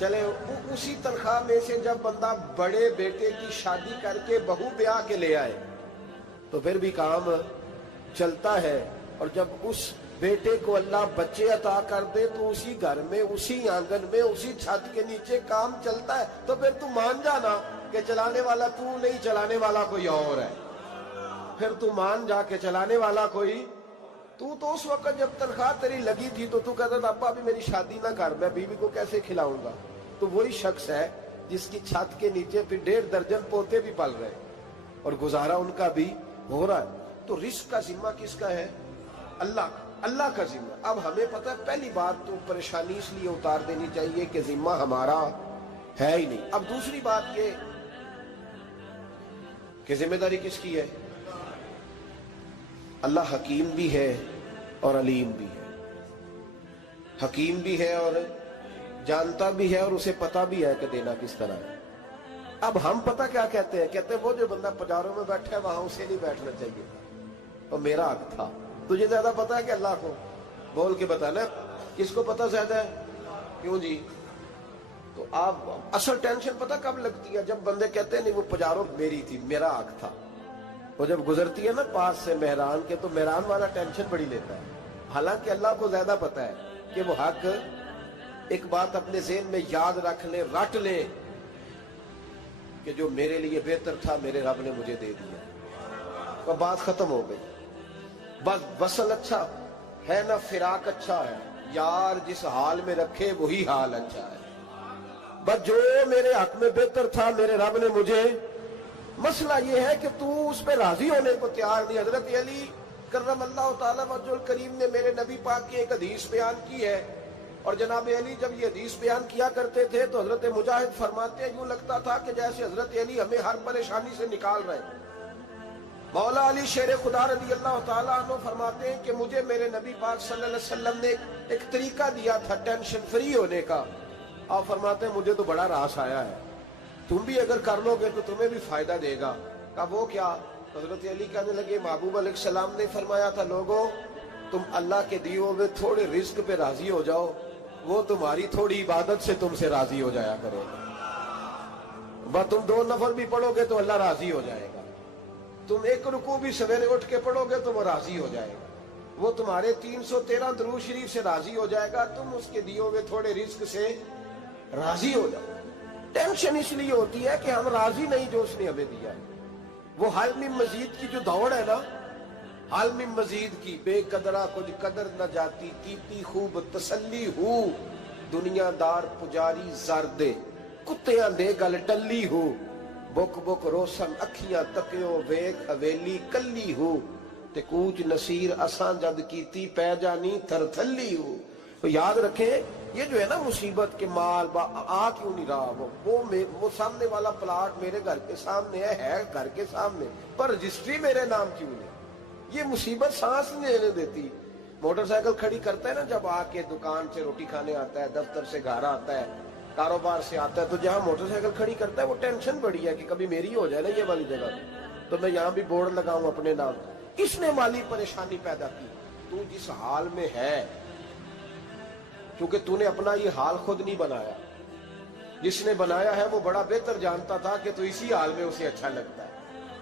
چلے اسی تنخواہ میں سے جب بندہ بڑے بیٹے کی شادی کر کے بہو بیاہ کے لے آئے تو پھر بھی کام چلتا ہے، اور جب اس بیٹے کو اللہ بچے عطا کر دے تو اسی گھر میں، اسی آنگن میں، اسی چھت کے نیچے کام چلتا ہے۔ تو پھر تو مان جانا کہ چلانے والا تو نہیں، چلانے والا کوئی اور ہے۔ پھر تو مان جا کے چلانے والا کوئی تو اس وقت جب تنخواہ تیری لگی تھی تو کہتا تھا ابا ابھی میری شادی نہ کر، میں بیوی کو کیسے کھلاؤں گا؟ تو وہی شخص ہے جس کی چھت کے نیچے پھر 1.5 درجن پوتے بھی پل رہے اور گزارا ان کا بھی ہو رہا ہے۔ تو رزق کا ذمہ کس کا ہے؟ اللہ کا ذمہ۔ اب ہمیں پتہ ہے پہلی بات تو پریشانی اس لیے اتار دینی چاہیے کہ ذمہ ہمارا ہے ہی نہیں۔ اب دوسری بات یہ کہ ذمہ داری کس کی ہے؟ اللہ حکیم بھی ہے اور علیم بھی ہے، حکیم بھی ہے اور جانتا بھی ہے، اور اسے پتہ بھی ہے کہ دینا کس طرح ہے۔ اب ہم پتہ کیا کہتے ہیں وہ جو بندہ پجاروں میں بیٹھا ہے وہاں اسے نہیں بیٹھنا چاہیے تھا، اور میرا حق تھا۔ تجھے زیادہ پتہ ہے کہ اللہ کو؟ بول کے بتانا کس کو پتہ زیادہ ہے؟ کیوں جی؟ تو آپ اصل ٹینشن پتہ کب لگتی ہے؟ جب بندے کہتے ہیں نہیں وہ پجاروں میری تھی، میرا حق تھا۔ وہ جب گزرتی ہے نا پاس سے مہران کے تو مہران والا ٹینشن بڑی لیتا ہے، حالانکہ اللہ کو زیادہ پتہ ہے کہ وہ حق۔ ایک بات اپنے ذہن میں یاد رکھ لیں، رٹ لیں کہ جو میرے لیے بہتر تھا میرے رب نے مجھے دے دیا، اور بات ختم ہو گئی۔ بس وصل اچھا ہے نہ فراق اچھا ہے، یار جس حال میں رکھے وہی حال اچھا ہے۔ بس جو میرے حق میں بہتر تھا میرے رب نے مجھے، مسئلہ یہ ہے کہ تو اس پہ راضی ہونے کو تیار نہیں۔ حضرت علی کرم اللہ تعالیٰ وجہ الکریم نے میرے نبی پاک کی ایک حدیث بیان کی ہے، اور جناب علی جب یہ حدیث بیان کیا کرتے تھے تو حضرت مجاہد فرماتے ہیں یوں لگتا تھا کہ جیسے حضرت علی ہمیں ہر پریشانی سے نکال رہے ہیں۔ مولا علی شیر خدا رضی اللہ تعالیٰ عنہ فرماتے ہیں کہ مجھے میرے نبی پاک صلی اللہ علیہ وسلم نے ایک طریقہ دیا تھا ٹینشن فری ہونے کا۔ آپ فرماتے ہیں مجھے تو بڑا راس آیا ہے، تم بھی اگر کر لو گے تو تمہیں بھی فائدہ دے گا۔ کہا وہ کیا؟ حضرت علی کہنے لگے محبوب علیہ السلام نے فرمایا تھا لوگوں تم اللہ کے دیے ہوئے تھوڑے رزق پہ راضی ہو جاؤ، وہ تمہاری تھوڑی عبادت سے تم سے راضی ہو جایا کرے گا۔ بس تم 2 نفل بھی پڑھو گے تو اللہ راضی ہو جائے گا، تم 1 رکوع بھی سویرے اٹھ کے پڑھو گے تو وہ راضی ہو جائے گا، وہ تمہارے 313 درود شریف سے راضی ہو جائے گا، تم اس کے دیے ہوئے تھوڑے رزق سے راضی ہو جاؤ۔ ٹینشن اس لیے ہوتی ہے کہ ہم راضی نہیں جو اس نے ہمیں دیا ہے۔ وہ حل میں مزید کی جو دوڑ ہے نا، حل میں مزید کی، بے قدرہ کچھ قدر نہ جاتی، کیتی خوب تسلی ہو، دنیا دار پجاری زردے کتیاں دے گل ٹلی ہو، بک بک روشن اکھیاں تکیو ویک حویلی کلی ہو، تے کوچ نصیر اساں جد کیتی پہ جانی تھر تھلی ہو۔ تو یاد رکھیں یہ جو ہے نا مصیبت کے مال آ کیوں نہیں رہا، وہ سامنے والا پلاٹ میرے گھر کے سامنے ہے گھر کے سامنے، پر رجسٹری میرے نام کیوں نہیں؟ یہ مصیبت سانس نہیں لینے دیتی۔ موٹر سائیکل کھڑی کرتا ہے نا جب آ کے دکان سے روٹی کھانے آتا ہے، دفتر سے گھر آتا ہے، کاروبار سے آتا ہے، تو جہاں موٹر سائیکل کھڑی کرتا ہے وہ ٹینشن بڑی ہے کہ کبھی میری ہو جائے نا یہ والی جگہ، تو میں یہاں بھی بورڈ لگاؤں اپنے نام۔ اس نے مالی پریشانی پیدا کی۔ تو جس حال میں ہے، کیونکہ تو نے اپنا یہ حال خود نہیں بنایا، جس نے بنایا ہے وہ بڑا بہتر جانتا تھا کہ تو اسی حال میں اسے اچھا لگتا ہے۔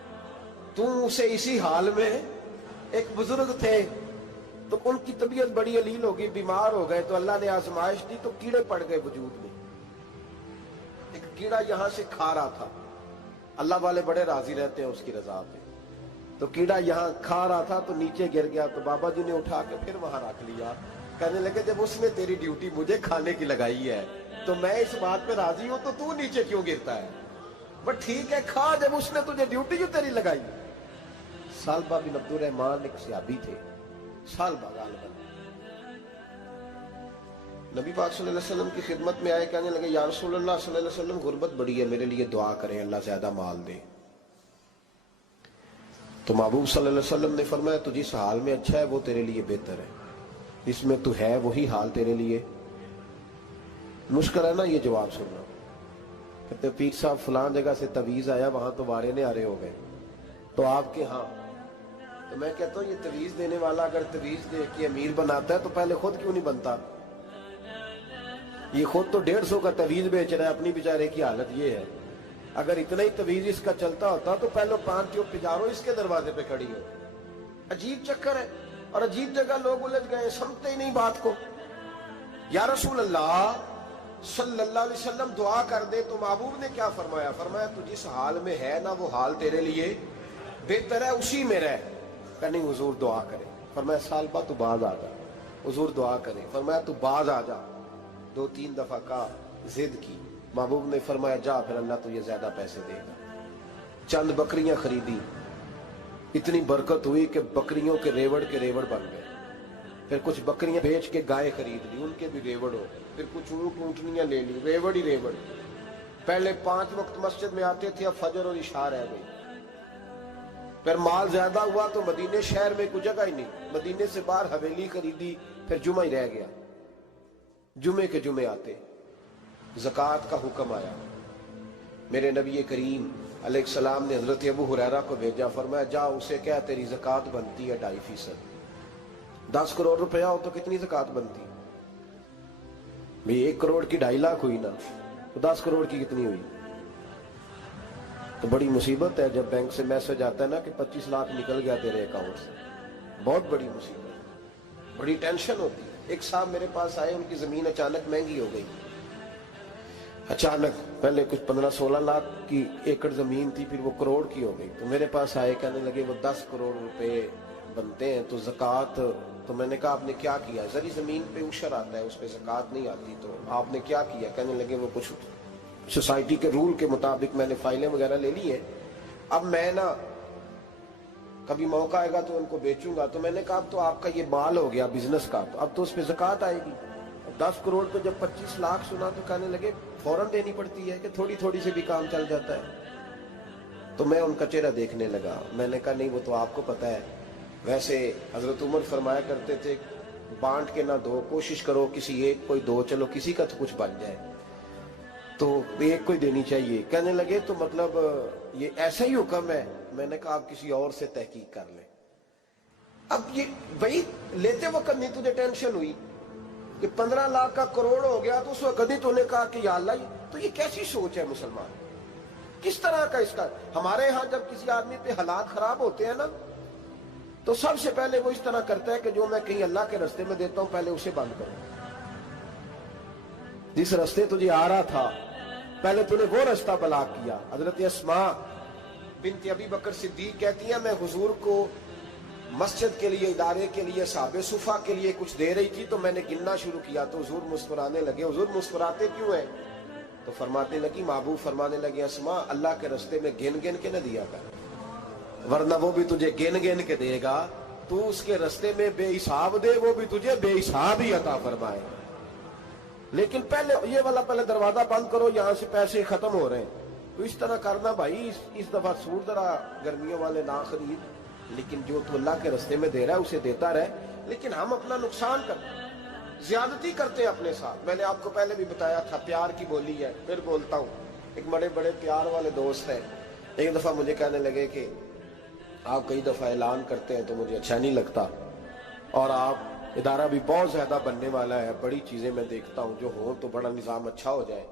تو اسے اسی حال میں، ایک بزرگ تھے تو ان کی طبیعت بڑی علیل ہو گئی، بیمار ہو گئے، تو اللہ نے آزمائش دی تو کیڑے پڑ گئے وجود میں۔ ایک کیڑا یہاں سے کھا رہا تھا، اللہ والے بڑے راضی رہتے ہیں اس کی رضا پہ، تو کیڑا یہاں کھا رہا تھا تو نیچے گر گیا، تو بابا جی نے اٹھا کے پھر وہاں رکھ لیا، کہنے لگے جب اس نے تیری ڈیوٹی مجھے کھانے کی لگائی ہے تو میں اس بات پہ راضی ہوں، تو نیچے کیوں گرتا ہے؟ بٹ ٹھیک ہے کھا، جب اس نے تجھے ڈیوٹی جو تیری لگائی۔ سالبہ بن عبد الرحمن ایک صحابی تھے، سالبہ غالباً نبی پاک صلی اللہ علیہ وسلم کی خدمت میں آئے، کہنے لگے یا رسول اللہ صلی اللہ علیہ وسلم غربت بڑی ہے، میرے لیے دعا کریں اللہ زیادہ مال دے۔ تو محبوب صلی اللہ علیہ وسلم نے فرمایا تو جس حال میں اچھا ہے وہ تیرے لیے بہتر ہے، اس میں تو ہے وہی حال تیرے لیے۔ مشکل ہے نا یہ جواب سننا، کہتے پیر صاحب فلان جگہ سے تویز آیا، وہاں تو وارے نے آرے ہو گئے، تو آپ کے ہاں؟ تو میں کہتا ہوں یہ تویز دینے والا اگر تویز دے کے امیر بناتا ہے تو پہلے خود کیوں نہیں بنتا؟ یہ خود تو 150 کا تویز بیچ رہا ہے، اپنی بیچارے کی حالت یہ ہے. اگر اتنا ہی تویز اس کا چلتا ہوتا تو پہلے 5 ٹیوب پجارو اس کے دروازے پہ کھڑی ہو. عجیب چکر ہے اور عجیب جگہ لوگ الجھ گئے، سمجھتے ہی نہیں بات کو. یا رسول اللہ صلی اللہ علیہ وسلم دعا کر دے تو محبوب نے کیا فرمایا؟ فرمایا تو جس حال میں ہے نا وہ حال تیرے لیے بہتر ہے، اسی میں رہ. کہ نہیں حضور دعا کرے. فرمایا سال بعد تو باز آ جا. حضور دعا کرے. فرمایا تو باز آ جا. 2-3 دفعہ کا ضد کی. محبوب نے فرمایا جا پھر اللہ تجھے زیادہ پیسے دے گا. چند بکریاں خریدی، اتنی برکت ہوئی کہ بکریوں کے ریوڑ بن گئے. پھر کچھ بکریاں بیچ کے گائے خرید لی، ان کے بھی ریوڑ ہو گئے. پھر کچھ اونٹنیاں لے لی، ریوڑ ہی ریوڑ. پہلے 5 وقت مسجد میں آتے تھے، اب فجر اور عشاء رہ گئی. پھر مال زیادہ ہوا تو مدینے شہر میں کوئی جگہ ہی نہیں، مدینے سے باہر حویلی خریدی. پھر جمعہ ہی رہ گیا. جمعے کے جمعے آتے زکوٰۃ کا حکم آیا. میرے نبی کریم علیہ السلام نے حضرت ابو ہریرہ کو بھیجا. فرمایا جا اسے کہہ تیری زکوٰۃ بنتی ہے 2.5%. 10 کروڑ روپیہ ہو تو کتنی زکوٰۃ بنتی؟ بھئی 1 کروڑ کی 2.5 لاکھ ہوئی نا، تو 10 کروڑ کی کتنی ہوئی؟ تو بڑی مصیبت ہے جب بینک سے میسج آتا ہے نا کہ 25 لاکھ نکل گیا تیرے اکاؤنٹ سے. بہت بڑی مصیبت، بڑی ٹینشن ہوتی ہے. ایک صاحب میرے پاس آئے، ان کی زمین اچانک مہنگی ہو گئی. اچانک پہلے کچھ 15-16 لاکھ کی ایکڑ زمین تھی، پھر وہ کروڑ کی ہو گئی. تو میرے پاس آئے، کہنے لگے وہ 10 کروڑ روپے بنتے ہیں تو زکوٰۃ. تو میں نے کہا آپ نے کیا کیا؟ ذری زمین پہ عشر آتا ہے، اس پہ زکوٰۃ نہیں آتی، تو آپ نے کیا کیا؟ کہنے لگے وہ کچھ سوسائٹی کے رول کے مطابق میں نے فائلیں وغیرہ لے لی ہیں، اب میں نا کبھی موقع آئے گا تو ان کو بیچوں گا. تو میں نے کہا اب تو آپ کا یہ مال ہو گیا بزنس کا، تو اب تو اس پہ زکوٰۃ آئے گی. 10 کروڑ تو جب 25 لاکھ سنا تو کہنے لگے فوراً دینی پڑتی ہے کہ تھوڑی تھوڑی سے بھی کام چل جاتا ہے. تو میں ان کا چہرہ دیکھنے لگا. میں نے کہا نہیں وہ تو آپ کو پتا ہے. ویسے حضرت عمر فرمایا کرتے تھے بانٹ کے نہ دو، کوشش کرو کسی ایک کو دو، چلو کسی کا تو کچھ بن جائے. تو ایک کو ہی دینی چاہیے. کہنے لگے تو مطلب یہ ایسا ہی حکم ہے؟ میں نے کہا آپ کسی اور سے تحقیق کر لیں. اب یہ بھائی لیتے وقت نہیں تجھے ٹینشن ہوئی کہ 15 لاکھ کا کروڑ ہو گیا تو اس وقت کبھی تو نے کہا کہ یا اللہ. تو یہ کیسی سوچ ہے مسلمان؟ کس طرح کا اس کا؟ ہمارے ہاں جب کسی آدمی پہ حالات خراب ہوتے ہیں نا تو سب سے پہلے وہ اس طرح کرتا ہے کہ جو میں کہیں اللہ کے رستے میں دیتا ہوں پہلے اسے بند کروں. جس رستے تجھے آ رہا تھا پہلے تو نے وہ رستہ بلاک کیا. حضرت اسماء بنت ابی بکر صدیق کہتی ہیں میں حضور کو مسجد کے لیے، ادارے کے لیے، صحابہ صفا کے لیے کچھ دے رہی تھی تو میں نے گننا شروع کیا تو حضور مسکرانے لگے. حضور مسکراتے کیوں ہیں؟ تو فرماتے لگی محبوب فرمانے لگے اسماء اللہ کے رستے میں گن گن کے نہ دیا کر، ورنہ وہ بھی تجھے گن گن کے دے گا. تو اس کے رستے میں بے حساب دے، وہ بھی تجھے بے حساب ہی عطا فرمائے. لیکن پہلے یہ والا پہلے دروازہ بند کرو، یہاں سے پیسے ختم ہو رہے ہیں. تو اس طرح کرنا بھائی. اس دفعہ سوٹ ذرا گرمیوں والے نہ خرید، لیکن جو تو اللہ کے رستے میں دے رہا ہے اسے دیتا رہے. لیکن ہم اپنا نقصان کرتے ہیں، زیادتی کرتے ہیں اپنے ساتھ. میں نے آپ کو پہلے بھی بتایا تھا پیار کی بولی ہے، پھر بولتا ہوں. ایک بڑے بڑے پیار والے دوست ہیں، ایک دفعہ مجھے کہنے لگے کہ آپ کئی دفعہ اعلان کرتے ہیں تو مجھے اچھا نہیں لگتا، اور آپ ادارہ بھی بہت زیادہ بننے والا ہے، بڑی چیزیں میں دیکھتا ہوں جو ہوں تو بڑا نظام اچھا ہو جائے.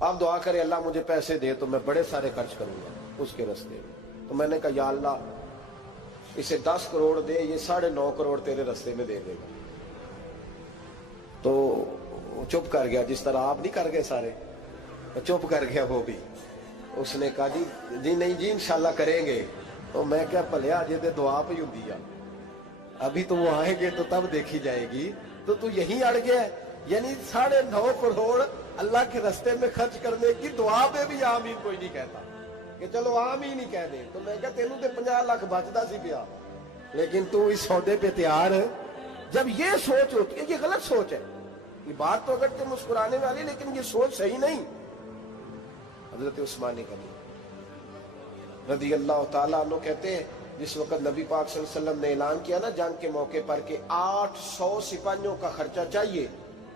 آپ دعا کریں اللہ مجھے پیسے دے تو میں بڑے سارے خرچ کروں گا اس کے رستے میں. تو میں نے کہا یا اللہ اسے 10 کروڑ دے، یہ 9.5 کروڑ تیرے رستے میں دے دے گا. تو چپ کر گیا، جس طرح آپ نہیں کر گئے سارے، چپ کر گیا وہ بھی. اس نے کہا جی نہیں جی انشاءاللہ کریں گے. تو میں کیا پلیا جی دے دعا پہ ہی ہوں، ابھی تو وہ آئیں گے تو تب دیکھی جائے گی. تو یہیں اڑ گیا. یعنی 9.5 کروڑ اللہ کے رستے میں خرچ کرنے کی دعا پہ بھی آمین کوئی نہیں کہتا کہ چلو آمین ہی کہہ دیں. تو میں کہا تینوں تے 50 لاکھ بچتا سی پیا، لیکن تو اس سودے پہ تیار. جب یہ سوچ ہوتی ہے، یہ غلط سوچ ہے. یہ بات تو اگر تم مسکرانے والی، لیکن یہ سوچ صحیح نہیں. حضرت عثمان غنی رضی اللہ تعالیٰ عنہ کہتے ہیں جس وقت نبی پاک صلی اللہ علیہ وسلم نے اعلان کیا نا جنگ کے موقع پر کہ 800 سپاہیوں کا خرچہ چاہیے،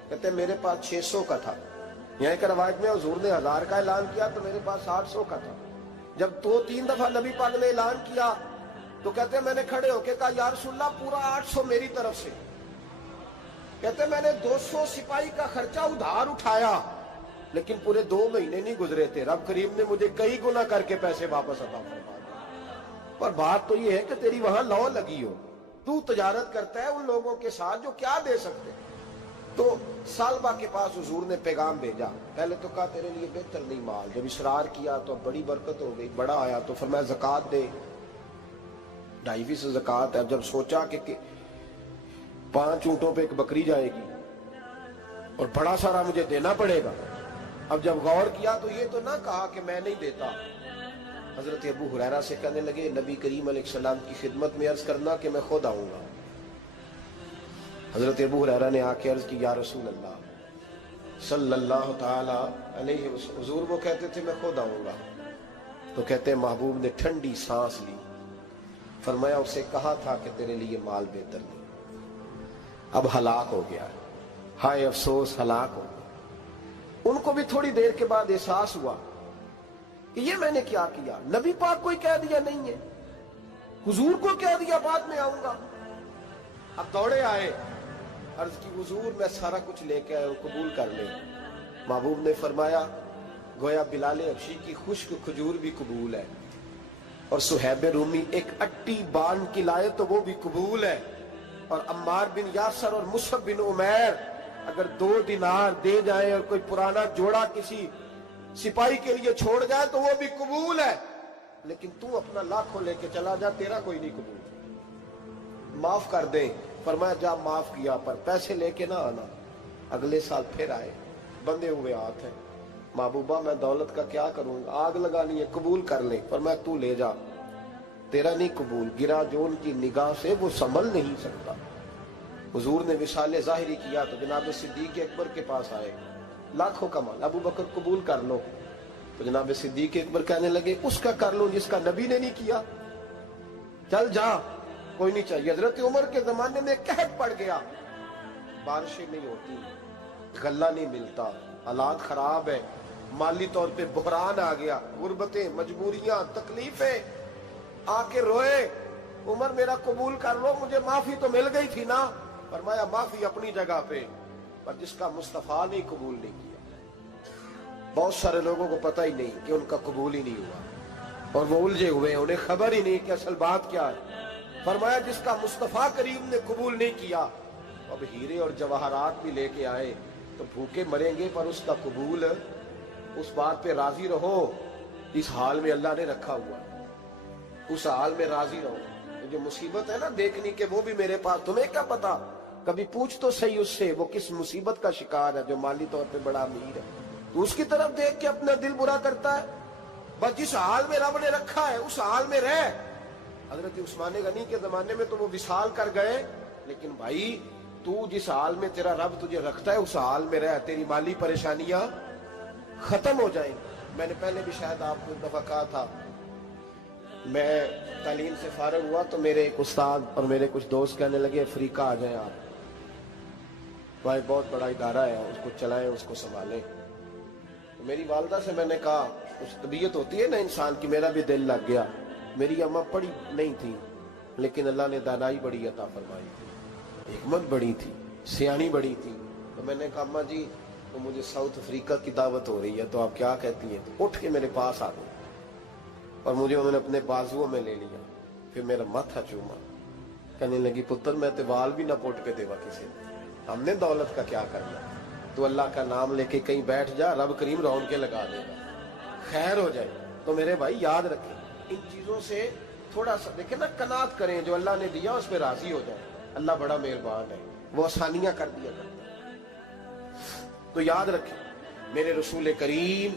کہتے ہیں میرے پاس 600 کا تھا. یہاں ایک روایت میں حضور نے 1000 کا اعلان کیا تو میرے پاس 800 کا تھا. جب 2-3 دفعہ نبی پاک نے اعلان کیا تو کہتے ہیں میں نے کھڑے ہو کے کہا یا رسول اللہ پورا 800 میری طرف سے. کہتے میں نے 200 سپاہی کا خرچہ ادھار اٹھایا لیکن پورے 2 مہینے نہیں گزرے تھے، رب کریم نے مجھے کئی گنا کر کے پیسے واپس عطا فرما دیے۔ پر بات تو یہ ہے کہ تیری وہاں لو لگی ہو، تو تجارت کرتا ہے ان لوگوں کے ساتھ جو کیا دے سکتے۔ تو سالبہ کے پاس حضور نے پیغام بھیجا، پہلے تو کہا تیرے لیے بہتر نہیں مال، جب اصرار کیا تو بڑی برکت ہو گئی، بڑا آیا تو فرمایا زکوٰۃ دے، 2.5 زکوٰۃ ہے۔ اب جب سوچا کہ 5 اونٹوں پہ ایک بکری جائے گی اور بڑا سارا مجھے دینا پڑے گا، اب جب غور کیا تو یہ تو نہ کہا کہ میں نہیں دیتا۔ حضرت ابو ہریرہ سے کہنے لگے نبی کریم علیہ السلام کی خدمت میں عرض کرنا کہ میں خود آؤں گا۔ حضرت ابو ہریرہ نے آ کے عرض کی یا رسول اللہ صلی اللہ تعالی علیہ وسلم، حضور وہ کہتے تھے میں خود آؤں گا، تو کہتے ہیں محبوب نے ٹھنڈی سانس لی، فرمایا اسے کہا تھا کہ تیرے لیے مال بہتر نہیں، اب ہلاک ہو گیا، ہائے افسوس ہلاک ہو گیا۔ ان کو بھی تھوڑی دیر کے بعد احساس ہوا کہ یہ میں نے کیا کیا، نبی پاک کوئی کہہ دیا نہیں ہے، حضور کو کہہ دیا بعد میں آؤں گا۔ اب دوڑے آئے، عرض کی حضور میں سارا کچھ لے کے آیا ہوں، قبول کر لیں۔ محبوب نے فرمایا گویا بلال حبشی کی خشک کھجور بھی قبول ہے، اور صہیب رومی ایک اٹی بان کی لائے تو وہ بھی قبول ہے، اور عمار بن یاسر اور مصعب بن عمیر اگر 2 دینار دے جائیں اور کوئی پرانا جوڑا کسی سپاہی کے لیے چھوڑ جائے تو وہ بھی قبول ہے، لیکن تو اپنا لاکھوں لے کے چلا جا، تیرا کوئی نہیں قبول، معاف کر دیں۔ فرمایا جا معاف کیا، پر پیسے لے کے نہ آنا۔ اگلے سال پھر آئے، بندے ہوئے ہاتھ ہیں، محبوبہ میں دولت کا کیا کروں گا، آگ لگانی ہے، قبول کر لیں۔ فرمایا تو لے جا، تیرا نہیں قبول، گرا جو ان کی نگاہ سے وہ سنبھل نہیں سکتا۔ حضور نے وصال ظاہری کیا تو جناب صدیق اکبر کے پاس آئے، لاکھوں کا مال، ابو بکر قبول کر لو، تو جناب صدیق اکبر کہنے لگے اس کا کر لو جس کا نبی نے نہیں کیا، چل جا کوئی نہیں چاہیے۔ حضرت عمر کے زمانے میں قحط پڑ گیا، بارشیں نہیں ہوتی، غلہ نہیں ملتا، حالات خراب ہے، مالی طور پہ بحران آ گیا، غربتیں، مجبوریاں، تکلیفیں، آ کے روئے، عمر میرا قبول کر لو، مجھے معافی تو مل گئی تھی نا۔ فرمایا معافی اپنی جگہ پہ، پر جس کا مصطفیٰ نے قبول نہیں کیا۔ بہت سارے لوگوں کو پتہ ہی نہیں کہ ان کا قبول ہی نہیں ہوا، اور وہ الجھے ہوئے، انہیں خبر ہی نہیں کہ اصل بات کیا ہے۔ فرمایا جس کا مصطفیٰ کریم نے قبول نہیں کیا، اب ہیرے اور جواہرات بھی لے کے آئے تو بھوکے مریں گے، پر اس کا قبول، اس بات پہ راضی رہو اس حال میں اللہ نے رکھا ہوا، اس حال میں راضی رہو۔ جو مصیبت ہے نا دیکھنی کہ وہ بھی میرے پاس، تمہیں کیا پتا، کبھی پوچھ تو صحیح اس سے وہ کس مصیبت کا شکار ہے، جو مالی طور پہ بڑا امیر ہے، تو اس کی طرف دیکھ کے اپنا دل برا کرتا ہے۔ بس جس حال میں رب نے رکھا ہے اس حال میں رہ۔ حضرت عثمان غنی کے زمانے میں تو وہ وصال کر گئے، لیکن بھائی تو جس حال میں تیرا رب تجھے رکھتا ہے اس حال میں رہ، تیری مالی پریشانیاں ختم ہو جائیں۔ میں نے پہلے بھی شاید آپ کو ایک دفعہ کہا تھا، میں تعلیم سے فارغ ہوا تو میرے ایک استاد اور میرے کچھ دوست کہنے لگے افریقہ آ جائیں آپ، بھائی بہت بڑا ادارہ ہے، اس کو چلائیں، اس کو سنبھالیں۔ تو میری والدہ سے میں نے کہا، اس طبیعت ہوتی ہے نا انسان کی، میرا بھی دل لگ گیا۔ میری اماں پڑھی نہیں تھی لیکن اللہ نے دانائی بڑی عطا فرمائی تھی، حکمت بڑی تھی، سیانی بڑی تھی۔ تو میں نے کہا اماں جی تو مجھے ساؤتھ افریقہ کی دعوت ہو رہی ہے تو آپ کیا کہتی ہیں؟ تو اٹھ کے میرے پاس آ گئی اور مجھے انہوں نے اپنے بازوؤں میں لے لیا، پھر میرا ماتھا چوما، کہنے لگی پتر میں تے وال بھی نہ پوٹ کے دیوا کسی نے، ہم نے دولت کا کیا کرنا، تو اللہ کا نام لے کے کہیں بیٹھ جا، رب کریم رون کے لگا دے گا، خیر ہو جائے۔ تو میرے بھائی یاد رکھیں ان چیزوں سے تھوڑا سا دیکھیں نا، قناعت کریں، جو اللہ نے دیا اس پہ راضی ہو جائیں، اللہ بڑا مہربان ہے، وہ آسانیاں کر دیا کرتا ہے۔ تو یاد رکھیں میرے رسول کریم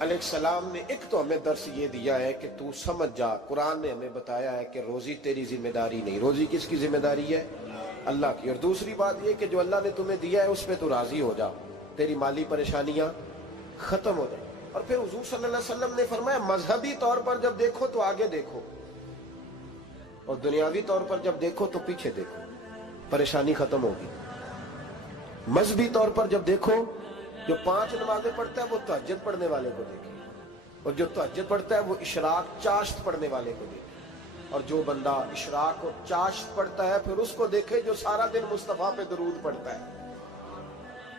علیہ السلام نے ایک تو ہمیں درس یہ دیا ہے کہ تو سمجھ جا، قرآن نے ہمیں بتایا ہے کہ روزی تیری ذمہ داری نہیں، روزی کس کی ذمہ داری ہے؟ اللہ کی۔ اور دوسری بات یہ کہ جو اللہ نے تمہیں دیا ہے اس پہ تو راضی ہو جا، تیری مالی پریشانیاں ختم ہو جائیں۔ اور پھر حضور صلی اللہ علیہ وسلم نے فرمایا مذہبی طور پر جب دیکھو تو آگے دیکھو، اور دنیاوی طور پر جب دیکھو تو پیچھے دیکھو، پریشانی ختم ہوگی۔ مذہبی طور پر جب دیکھو، جو 5 نمازیں پڑھتا ہے وہ تہجد پڑھنے والے کو دیکھے، اور جو تہجد پڑھتا ہے وہ اشراق چاشت پڑھنے والے کو دیکھے، اور جو بندہ اشراق اور چاشت پڑھتا ہے پھر اس کو دیکھے جو سارا دن مصطفیٰ پہ درود پڑھتا ہے۔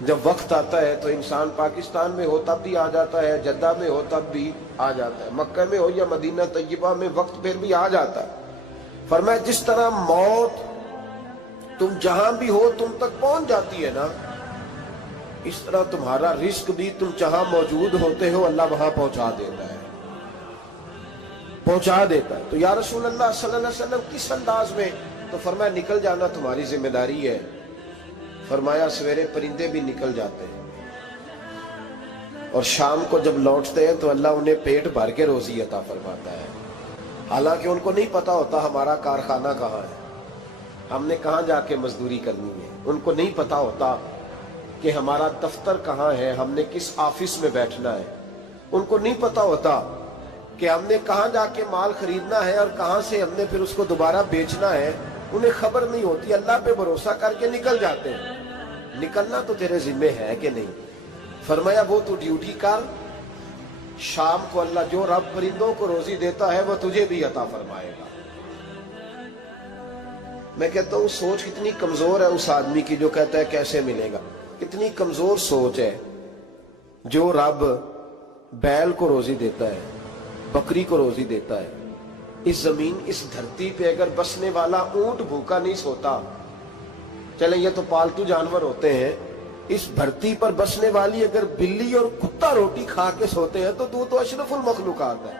جب وقت آتا ہے تو انسان پاکستان میں ہو تب بھی آ جاتا ہے، جدہ میں ہو تب بھی آ جاتا ہے، مکہ میں ہو یا مدینہ طیبہ میں وقت پھر بھی آ جاتا ہے۔ فرمایا جس طرح موت تم جہاں بھی ہو تم تک پہنچ جاتی ہے نا، اس طرح تمہارا رزق بھی تم جہاں موجود ہوتے ہو اللہ وہاں پہنچا دیتا ہے، پہنچا دیتا ہے۔ تو یا رسول اللہ صلی اللہ علیہ وسلم کس انداز میں؟ تو فرمایا نکل جانا تمہاری ذمہ داری ہے۔ فرمایا سویرے پرندے بھی نکل جاتے ہیں اور شام کو جب لوٹتے ہیں تو اللہ انہیں پیٹ بھر کے روزی عطا فرماتا ہے، حالانکہ ان کو نہیں پتا ہوتا ہمارا کارخانہ کہاں ہے، ہم نے کہاں جا کے مزدوری کرنی ہے، ان کو نہیں پتا ہوتا کہ ہمارا دفتر کہاں ہے، ہم نے کس آفس میں بیٹھنا ہے، ان کو نہیں پتا ہوتا کہ ہم نے کہاں جا کے مال خریدنا ہے اور کہاں سے ہم نے پھر اس کو دوبارہ بیچنا ہے، انہیں خبر نہیں ہوتی، اللہ پہ بھروسہ کر کے نکل جاتے ہیں۔ نکلنا تو تیرے ذمہ ہے کہ نہیں؟ فرمایا وہ تو ڈیوٹی کر، شام کو اللہ جو رب پرندوں کو روزی دیتا ہے وہ تجھے بھی عطا فرمائے گا۔ میں کہتا ہوں سوچ کتنی کمزور ہے اس آدمی کی جو کہتا ہے کیسے ملے گا، کتنی کمزور سوچ ہے۔ جو رب بیل کو روزی دیتا ہے، بکری کو روزی دیتا ہے، اس زمین اس دھرتی پہ اگر بسنے والا اونٹ بھوکا نہیں سوتا، چلیں یہ تو پالتو جانور ہوتے ہیں، اس دھرتی پر بسنے والی اگر بلی اور کتا روٹی کھا کے سوتے ہیں تو تو اشرف المخلوقات ہے۔